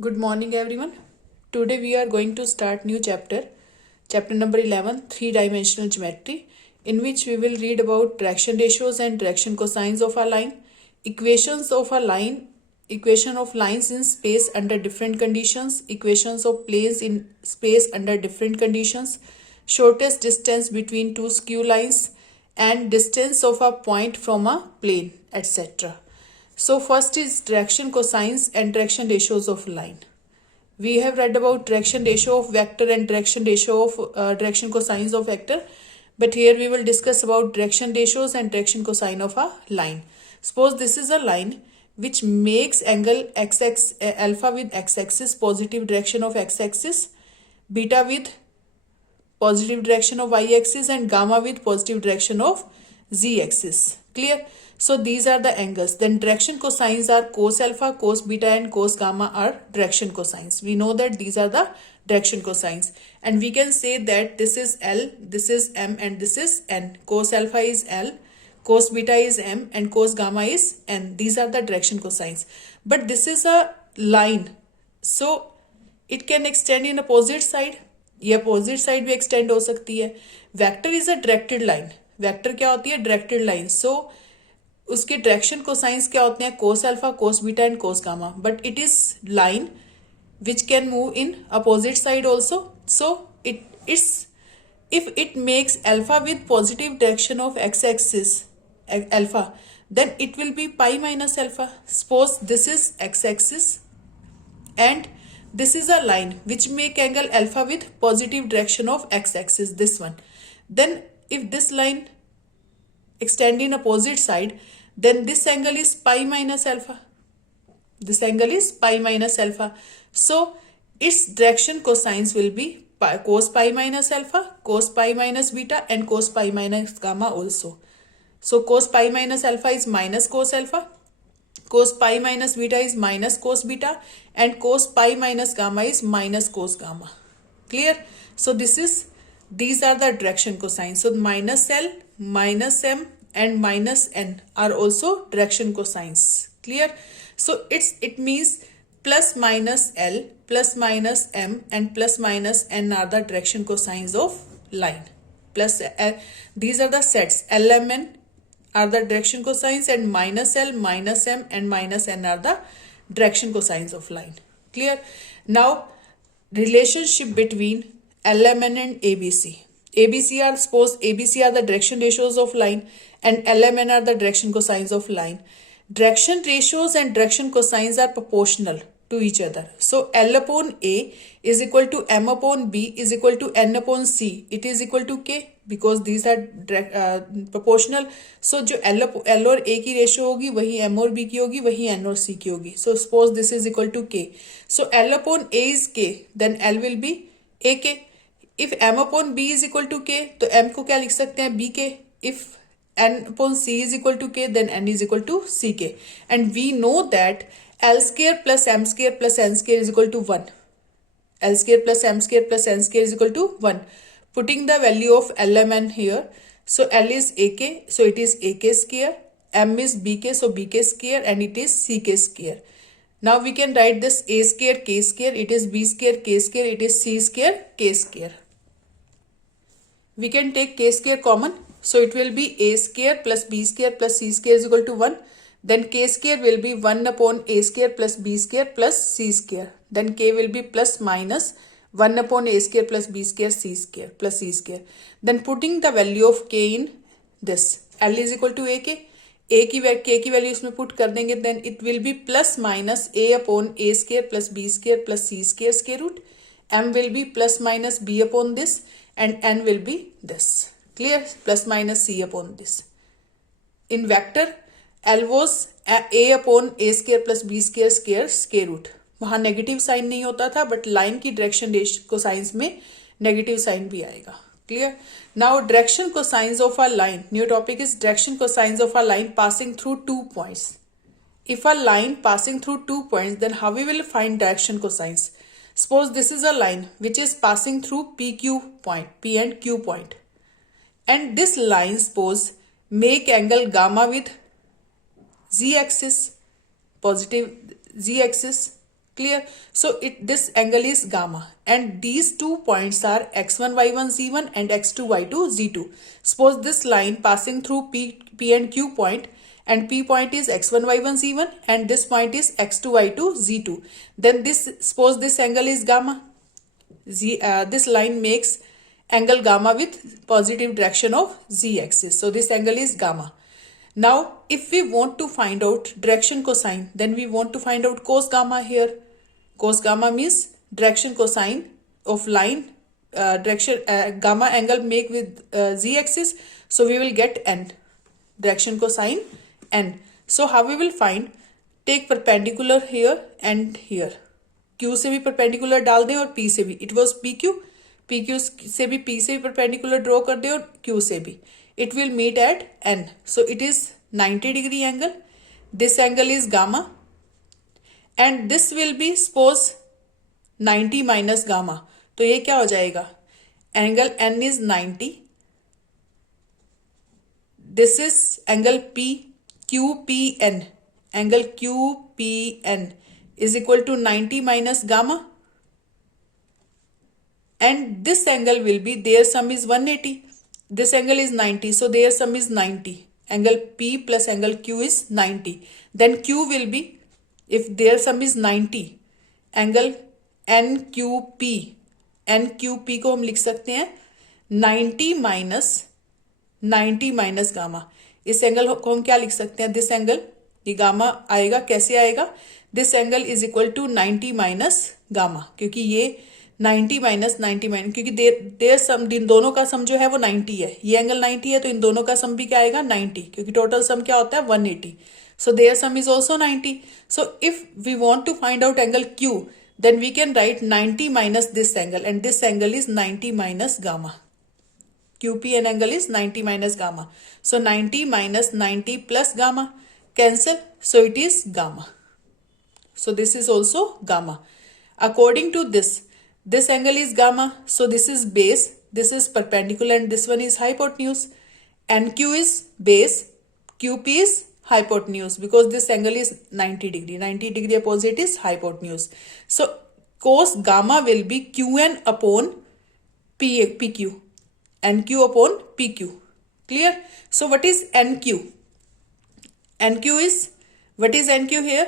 Good morning everyone. Today we are going to start new chapter number 11, three-dimensional geometry, in which we will read about direction ratios and direction cosines of a line, equations of a line, equation of lines in space under different conditions, equations of planes in space under different conditions, shortest distance between two skew lines, and distance of a point from a plane, etc. So first is direction cosines and direction ratios of line. We have read about direction ratio of vector and direction ratio of direction cosines of vector, but here we will discuss about direction ratios and direction cosine of a line. Suppose this is a line which makes angle alpha with x-axis, positive direction of x-axis, beta with positive direction of y-axis, and gamma with positive direction of z-axis. Clear? So these are the angles. Then direction cosines are cos alpha, cos beta, and cos gamma are direction cosines. We know that these are the direction cosines. And we can say that this is L, this is M, and this is N. Cos alpha is L, cos beta is M, and cos gamma is N. These are the direction cosines. But this is a line. So it can extend in opposite side. ये opposite side भी extend हो सकती है. Vector is a directed line. Vector क्या होती है? Directed line. सो उसके direction cosines क्या होते हैं? Cos alpha, cos beta and cos gamma. But it is line which can move in opposite side also. So it's if it makes alpha with positive direction of x-axis alpha, then it will be pi minus alpha. Suppose this is x-axis and this is a line which make angle alpha with positive direction of x-axis, this one. Then if this line extend in opposite side, then this angle is pi minus alpha. This angle is pi minus alpha. So its direction cosines will be cos pi minus alpha, cos pi minus beta, and cos pi minus gamma also. So cos pi minus alpha is minus cos alpha, cos pi minus beta is minus cos beta, and cos pi minus gamma is minus cos gamma. Clear? So these are the direction cosines. So minus L, minus M, and minus N are also direction cosines. Clear? So it means plus minus L, plus minus M, and plus minus N are the direction cosines of line. Plus L, these are the sets. L, M, N are the direction cosines, and minus L, minus M, and minus N are the direction cosines of line. Clear? Now relationship between LMN and ABC. Suppose ABC are the direction ratios of line and LMN are the direction cosines of line. Direction ratios and direction cosines are proportional to each other. So L upon A is equal to M upon B is equal to N upon C. It is equal to K because these are proportional. So जो L और A की ratio होगी वही M और B की होगी, वही N और C की होगी. So suppose this is equal to K. So L upon A is K, then L will be AK. If M upon B is equal to K, तो M को क्या लिख सकते हैं? BK. If N upon C is equal to K, then N is equal to CK. And we know that L square plus M square plus N square is equal to 1. L square plus M square plus N square is equal to 1. Putting the value of L, M, N here. So L is AK, so it is AK square. M is BK, so BK square, and it is CK square. Now we can write this A square K square. It is B square K square. It is C square K square. We can take K square common. So it will be A square plus B square plus C square is equal to 1. Then K square will be 1 upon A square plus B square plus C square. Then K will be plus minus 1 upon A square plus B square C square plus C square. Then putting the value of K in this. L is equal to AK. K की value इसमें put कर देंगे. Then it will be plus minus A upon A square plus B square plus C square square root. M will be plus minus B upon this, and N will be this. Clear? Plus minus C upon this. In vector, L was A upon A square plus B square square root. वहाँ negative sign नहीं होता था, but line की direction cosines में negative sign भी आएगा. Clear? Now direction cosines of a line. New topic is direction cosines of a line passing through 2 points. If a line passing through 2 points, then how we will find direction cosines? Suppose this is a line which is passing through PQ point, P and Q point. And this line, suppose, make angle gamma with z-axis, positive z-axis. Clear? So this angle is gamma, and these 2 points are x1 y1 z1 and x2 y2 z2. Suppose this line passing through p and q point, and p point is x1 y1 z1 and this point is x2 y2 z2. Then suppose this angle is gamma. This line makes angle gamma with positive direction of z axis. So this angle is gamma. Now if we want to find out direction cosine, then we want to find out cos gamma here. Cos gamma means direction cosine of line, gamma angle make with z axis. So we will get n, direction cosine n. So how we will find? Take perpendicular here and here. Q से भी perpendicular डाल दें और P से भी. It was PQ. PQ से भी P से भी perpendicular draw कर दें और Q से भी. It will meet at N. So it is 90 degree angle. This angle is gamma. And this will be suppose 90 minus gamma. तो ये क्या हो जाएगा? Angle N is 90. This is angle P, QPN. Angle QPN is equal to 90 minus gamma. And this angle will be, their sum is 180. This angle is 90, so their sum is 90. Angle P plus angle Q is 90. Then Q will be, if their sum is 90, angle NQP. NQP को हम लिख सकते हैं 90 minus gamma. इस angle को हम क्या लिख सकते हैं? दिस एंगल, ये गामा आएगा, कैसे आएगा? This angle is equal to 90 minus gamma, क्योंकि ये 90 माइनस क्योंकि देर सम, इन दोनों का सम जो है वो 90 है. ये एंगल 90 है तो इन दोनों का सम भी क्या आएगा? 90, क्योंकि टोटल सम क्या होता है? 180. So their sum is also 90. So if we want to find out angle Q, then we can write 90 minus this angle, and this angle is 90 minus gamma. QPN angle is 90 minus gamma. So 90 minus 90 plus gamma, cancel. So it is gamma. So this is also gamma. According to this angle is gamma. So this is base, this is perpendicular, and this one is hypotenuse. NQ is base, QP is hypotenuse, because this angle is 90 degree. 90 degree opposite is hypotenuse. So cos gamma will be Qn upon PQ. NQ upon PQ. Clear? So what is NQ? NQ is, what is NQ here?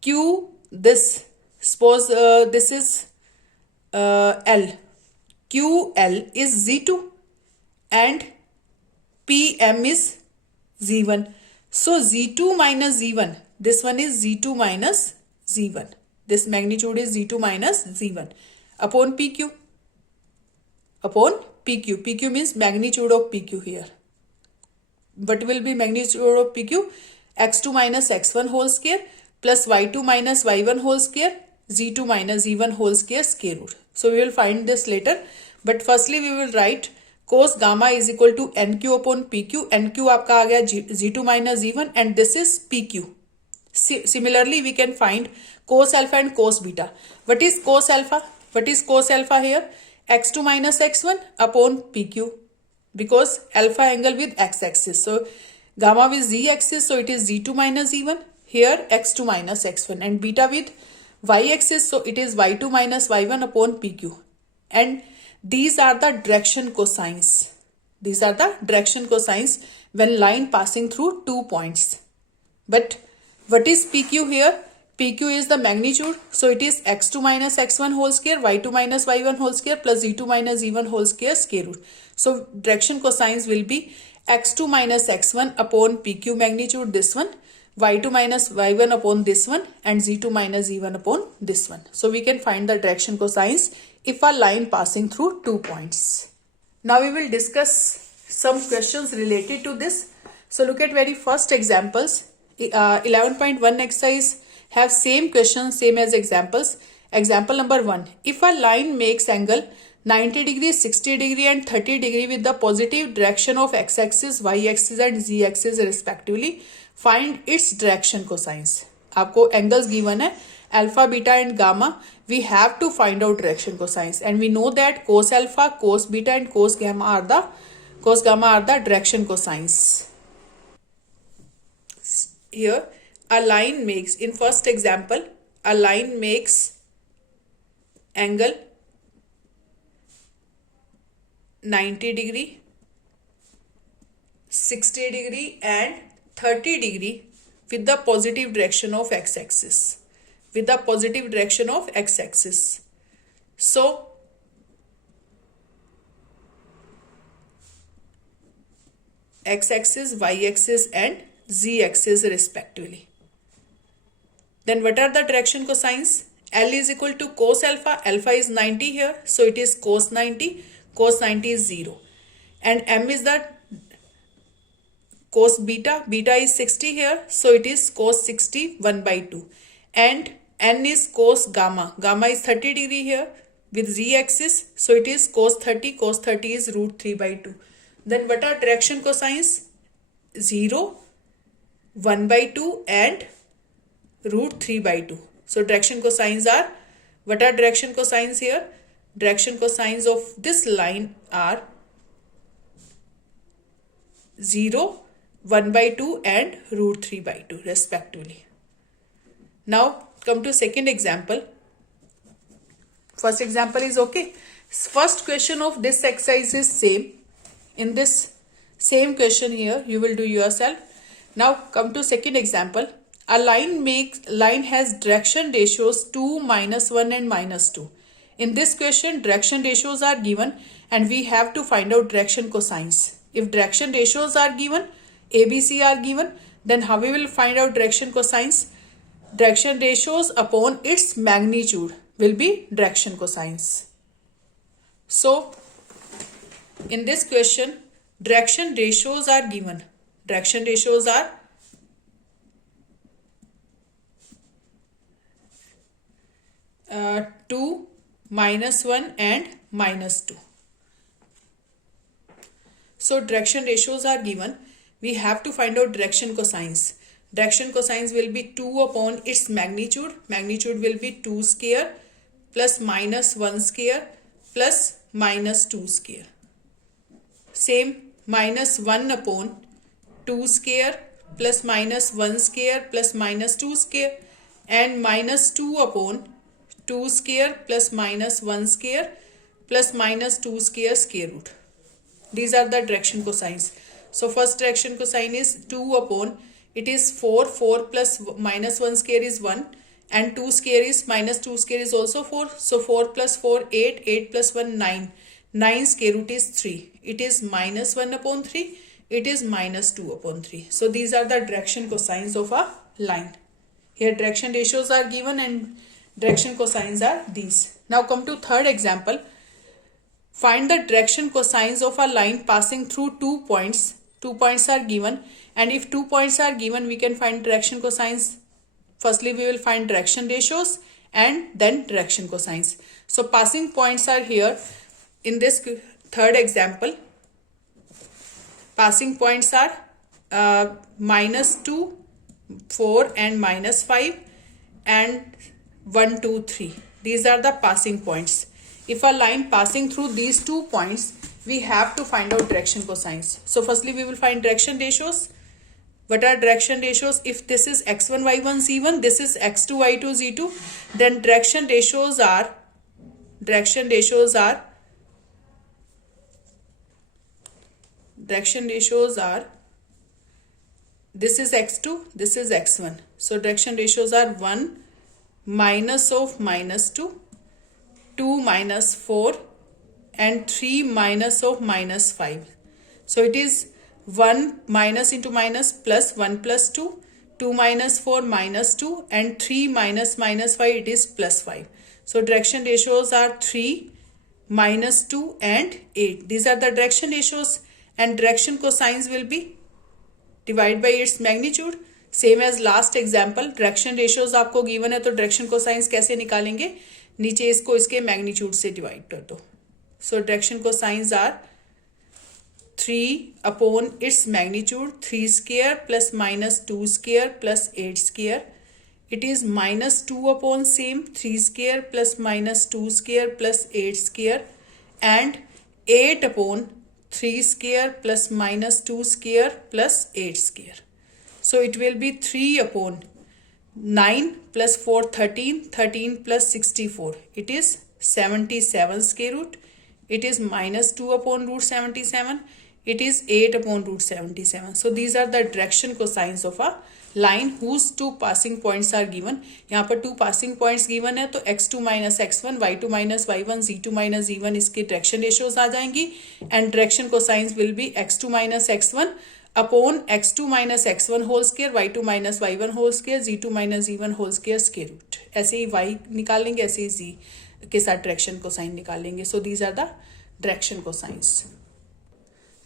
Q, this, suppose this is L. QL is Z2 and PM is Z1. So Z2 minus Z1, this one is Z2 minus Z1. This magnitude is Z2 minus Z1 upon PQ. Upon PQ. PQ means magnitude of PQ here. What will be magnitude of PQ? X2 minus X1 whole square plus Y2 minus Y1 whole square, Z2 minus Z1 whole square root. So we will find this later. But firstly we will write cos gamma is equal to NQ upon PQ. NQ आपका आ गया Z2 minus Z1 and this is PQ. Similarly we can find cos alpha and cos beta. What is cos alpha? What is cos alpha here? X2 minus X1 upon PQ, because alpha angle with X axis. So gamma with Z axis, so it is Z2 minus Z1. Here X2 minus X1, and beta with Y axis, so it is Y2 minus Y1 upon PQ. And these are the direction cosines. These are the direction cosines when line passing through 2 points. But what is PQ here? PQ is the magnitude. So it is X2 minus X1 whole square, Y2 minus Y1 whole square plus Z2 minus Z1 whole square root. So direction cosines will be X2 minus X1 upon PQ magnitude, this one, Y2 minus Y1 upon this one, and Z2 minus Z1 upon this one. So we can find the direction cosines if a line passing through 2 points. Now we will discuss some questions related to this. So look at very first examples. 11.1 exercise have same questions, same as examples. Example number 1. If a line makes angle 90 degree, 60 degree and 30 degree with the positive direction of x-axis, y-axis and z-axis respectively, find its direction cosines. आपको angles given है, alpha, beta and gamma. We have to find out direction cosines, and we know that cos alpha, cos beta and cos gamma are the direction cosines. Here a line makes, in first example, a line makes angle 90 degree, 60 degree and 30 degree with the positive direction of x-axis. With the positive direction of x-axis. So x-axis, y-axis and z-axis respectively. Then what are the direction cosines? L is equal to cos alpha. Alpha is 90 here, so it is cos 90. Cos 90 is 0. And m is the cos beta. Beta is 60 here, so it is cos 60 1 by 2. And n is cos gamma. Gamma is 30 degree here with z-axis, so it is cos 30. Cos 30 is root 3 by 2. Then what are direction cosines? 0, 1 by 2 and root 3 by 2. So direction cosines are, what are direction cosines here? Direction cosines of this line are 0, 1 by 2 and root 3 by 2 respectively. Now come to second example. First example is okay. First question of this exercise is same. In this same question here you will do yourself. Now come to second example. A line has direction ratios 2, -1 and -2. In this question direction ratios are given and we have to find out direction cosines. If direction ratios are given, ABC are given, then how we will find out direction cosines? Direction ratios upon its magnitude will be direction cosines. So in this question direction ratios are given. Direction ratios are two, -1 and -2. So direction ratios are given. We have to find out direction cosines. Direction cosines will be 2 upon its magnitude. Magnitude will be 2 square plus -1 square plus -2 square. Same -1 upon 2 square plus -1 square plus -2 square and -2 upon 2 square plus -1 square plus -2 square square root. These are the direction cosines. So first direction cosine is 2 upon, it is 4. 4 plus -1 square is 1 and 2 square is -2 square is also 4. So 4 plus 4 8, 8 plus 1 9. 9 square root is 3. It is -1 upon 3. It is -2 upon 3. So these are the direction cosines of a line. Here direction ratios are given and direction cosines are these. Now come to third example. Find the direction cosines of a line passing through 2 points. 2 points are given and if 2 points are given we can find direction cosines. Firstly we will find direction ratios and then direction cosines. So passing points are here in this third example. Passing points are -2, 4 and -5 and 1, 2, 3. These are the passing points. If a line passing through these 2 points, we have to find out direction cosines. So firstly we will find direction ratios. What are direction ratios? If this is x1, y1, z1, this is x2, y2, z2, then direction ratios are this is x2, this is x1. So direction ratios are 1 minus of -2, 2 minus 4 and 3 minus of -5. So it is 1 minus into minus plus 1 plus 2, 2 minus 4 minus 2 and 3 minus -5, it is +5. So direction ratios are 3, -2 and 8. These are the direction ratios and direction cosines will be divided by its magnitude. Same as last example. Direction ratios आपको given है तो direction cosines कैसे निकालेंगे? नीचे इसको इसके magnitude से divide कर दो. So direction cosines are 3 upon its magnitude 3 square plus -2 square plus 8 square. It is -2 upon same 3 square plus -2 square plus 8 square and 8 upon 3 square plus -2 square plus 8 square. So it will be 3 upon 9 plus 4 13, 13 plus 64, it is 77 square root. It is minus 2 upon root 77. It is 8 upon root 77. So these are the direction cosines of a line whose two passing points are given. यहाँ पर two passing points given है, तो x2 minus x1, y2 minus y1, z2 minus z1 इसके direction ratios आ जाएंगी, and direction cosines will be x2 minus x1 upon x2 minus x1 whole square, y2 minus y1 whole square, z2 minus z1 whole square square root. ऐसे ही y निकालेंगे, ऐसे ही z के साथ direction cosine निकालेंगे. So these are the direction cosines.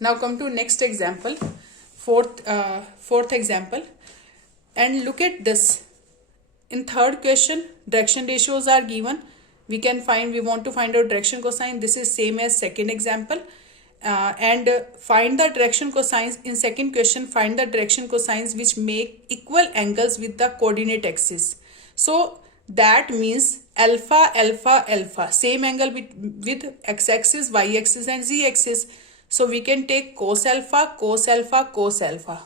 Now come to next example, fourth example, and look at this. In third question, direction ratios are given. We want to find out direction cosine. This is same as second example. And find the direction cosines. In second question, find the direction cosines which make equal angles with the coordinate axis. So that means alpha, alpha, alpha, same angle with x-axis, y-axis and z-axis. So we can take cos alpha, cos alpha, cos alpha,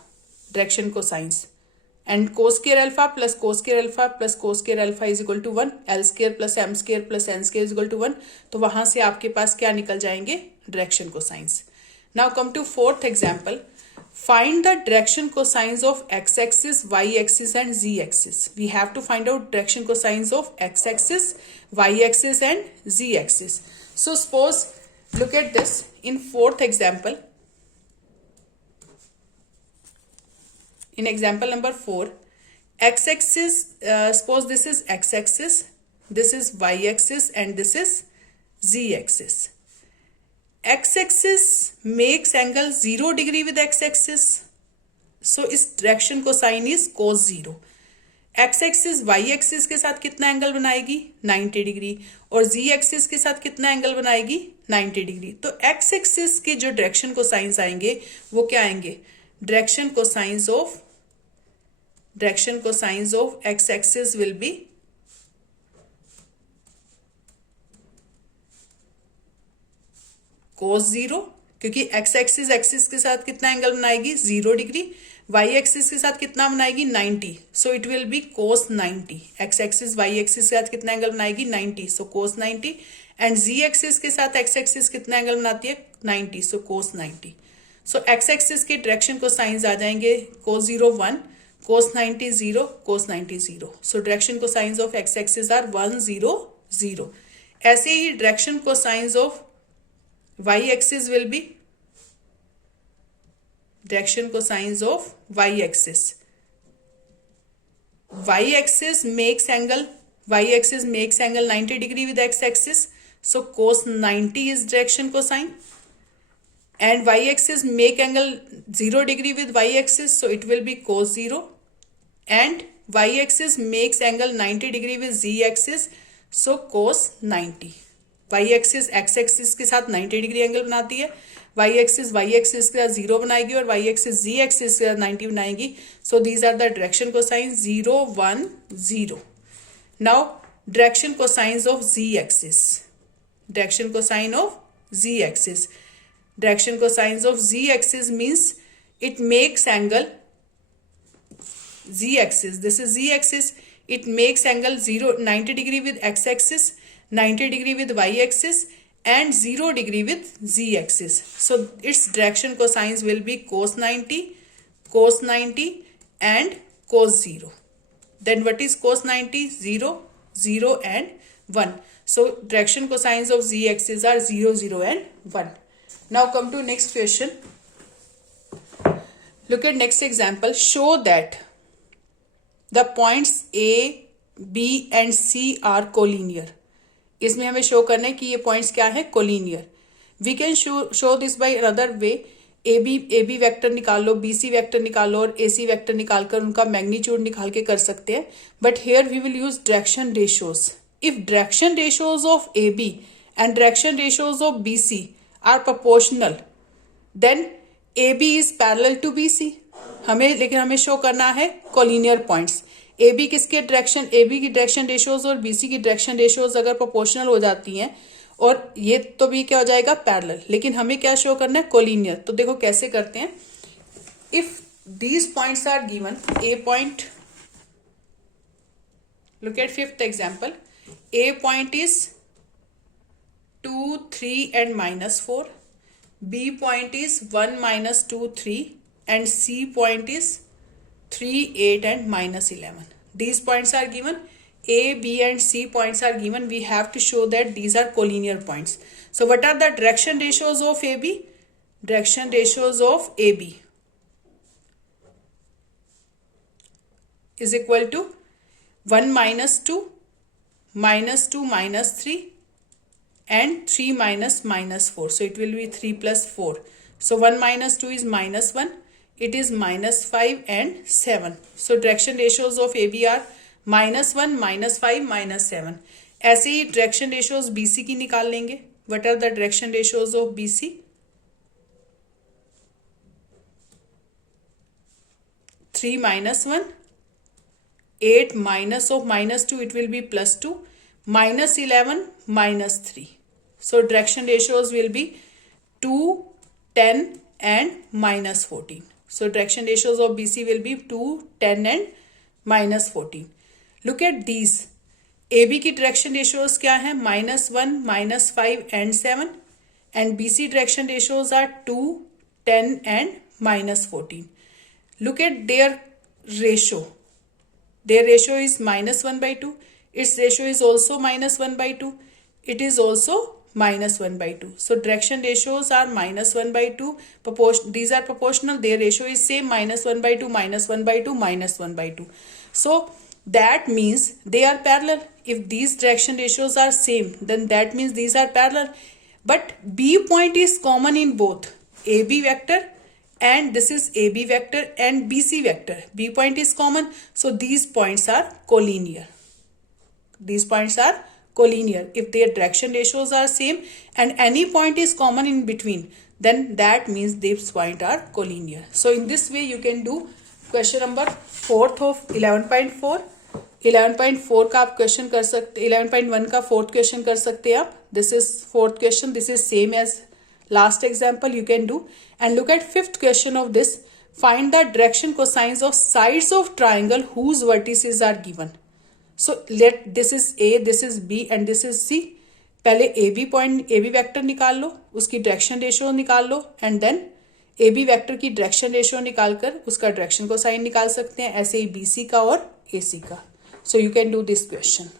direction cosines. And cos square alpha plus cos square alpha plus cos square alpha is equal to 1. L square plus m square plus n square is equal to 1. तो वहां से आपके पास क्या निकल जाएंगे? Direction cosines. Now come to fourth example. Find the direction cosines of x-axis, y-axis and z-axis. We have to find out direction cosines of x-axis, y-axis and z-axis. So suppose, look at this in fourth example. In example number 4, x-axis, suppose this is x-axis, this is y-axis and this is z-axis. X-axis makes angle 0 degree with x-axis. So इस direction cosine is cos 0. X-axis y-axis के साथ कितना angle बनाएगी? 90 degree. और z-axis के साथ कितना angle बनाएगी? 90 डिग्री. तो x-axis के जो direction cosines आएंगे वो क्या आएंगे? Direction cosines of x-axis will be cos 0, क्योंकि x एक्सिस के साथ कितना एंगल बनाएगी? 0 डिग्री. y एक्सिस के साथ कितना बनाएगी? 90. So it will be cos 90. x axis y axis के साथ कितना एंगल बनाएगी? 90. सो cos 90. एंड z एक्सिस के साथ x एक्सिस कितना एंगल बनाती है? 90. सो cos 90. सो x एक्सिस के डायरेक्शन को साइंस आ जाएंगे cos 0 1, cos 90 0, cos 90 0. So direction cosines of x axis are 1 0 0. ऐसे ही direction cosines of y-axis will be direction cosines of y-axis. Y-axis makes angle 90 degree with x-axis. So cos 90 is direction cosine. And y-axis make angle 0 degree with y-axis. So it will be cos 0. And y-axis makes angle 90 degree with z-axis. So cos 90. y axis x axis के साथ 90 degree angle बनाती है, y axis के साथ 0 बनाएगी और y axis z axis के साथ 90 बनाएगी. So these are the direction cosines 0 1 0. Now direction cosines of z axis. Direction cosine of z axis. Direction cosines of z axis means it makes angle z axis. This is z axis. It makes angle 90 degree with x axis, 90 degree with y axis and 0 degree with z axis. So its direction cosines will be cos 90 and cos 0. Then what is cos 90? 0 0 and 1. So direction cosines of z axis are 0 0 and 1. Now come to next question. Look at next example. Show that the points A, B and C are collinear. इसमें हमें show करना है कि ये points क्या है? Collinear. We can show this by another way. A B vector निकाल लो, बी सी वेक्टर निकालो और ए सी वेक्टर निकालकर उनका मैग्नीट्यूड निकाल के कर सकते हैं. But here we will use direction ratios. If direction ratios of A B and direction ratios of B C are proportional then A B is parallel to B C. लेकिन हमें show करना है collinear points. A B की direction ratios और B C की direction ratios अगर proportional हो जाती हैं और ये तो भी क्या हो जाएगा? पैरेलल. लेकिन हमें क्या शो करना है? कोलिनियर. तो देखो कैसे करते हैं. If these points are given, a point Look at fifth example. A point is 2, 3 and minus 4. B point is 1, minus 2, 3 and C point is 3, 8 and minus 11. These points are given. A, B and C points are given. We have to show that these are collinear points. So what are the direction ratios of AB? Direction ratios of AB is equal to 1 minus 2, minus 2 minus 3 and 3 minus 4. So it will be 3 plus 4. So 1 minus 2 is minus 1. It is minus 5 and 7. So direction ratios of AB are minus 1, minus 5, minus 7. ऐसे ही direction ratios BC की निकाल लेंगे. What are the direction ratios of BC? 3 minus 1, 8 minus of minus 2, it will be plus 2, minus 11, minus 3. So direction ratios will be 2, 10 and minus 14. So direction ratios of BC will be 2, 10 and minus 14. Look at these. AB की direction ratios क्या है? minus 1, minus 5 and 7. And BC direction ratios are 2, 10 and minus 14. Look at their ratio. Their ratio is minus 1 by 2. Its ratio is also minus 1 by 2. It is also minus 1 by 2. So direction ratios are minus 1 by 2. These are proportional. Their ratio is same, minus 1 by 2, minus 1 by 2, minus 1 by 2. So that means they are parallel. If these direction ratios are same, then that means these are parallel. But B point is common in both AB vector and this is AB vector and BC vector. B point is common. So these points are collinear. These points are collinear. If their direction ratios are same and any point is common in between, then that means these points are collinear. So in this way you can do question number 4th of 11.4. 11.4 का आप question कर सकते, 11.1 का fourth question कर सकते हैं आप. This is fourth question. This is same as last example you can do. And look at fifth question of this. Find the direction cosines of sides of triangle whose vertices are given. So let this is A, this is B and this is C. पहले AB point, AB vector निकाल लो, उसकी direction ratio निकाल लो and then AB vector की direction ratio निकाल कर उसका direction cosine निकाल सकते हैं. ऐसे ही BC का और AC का. So you can do this question.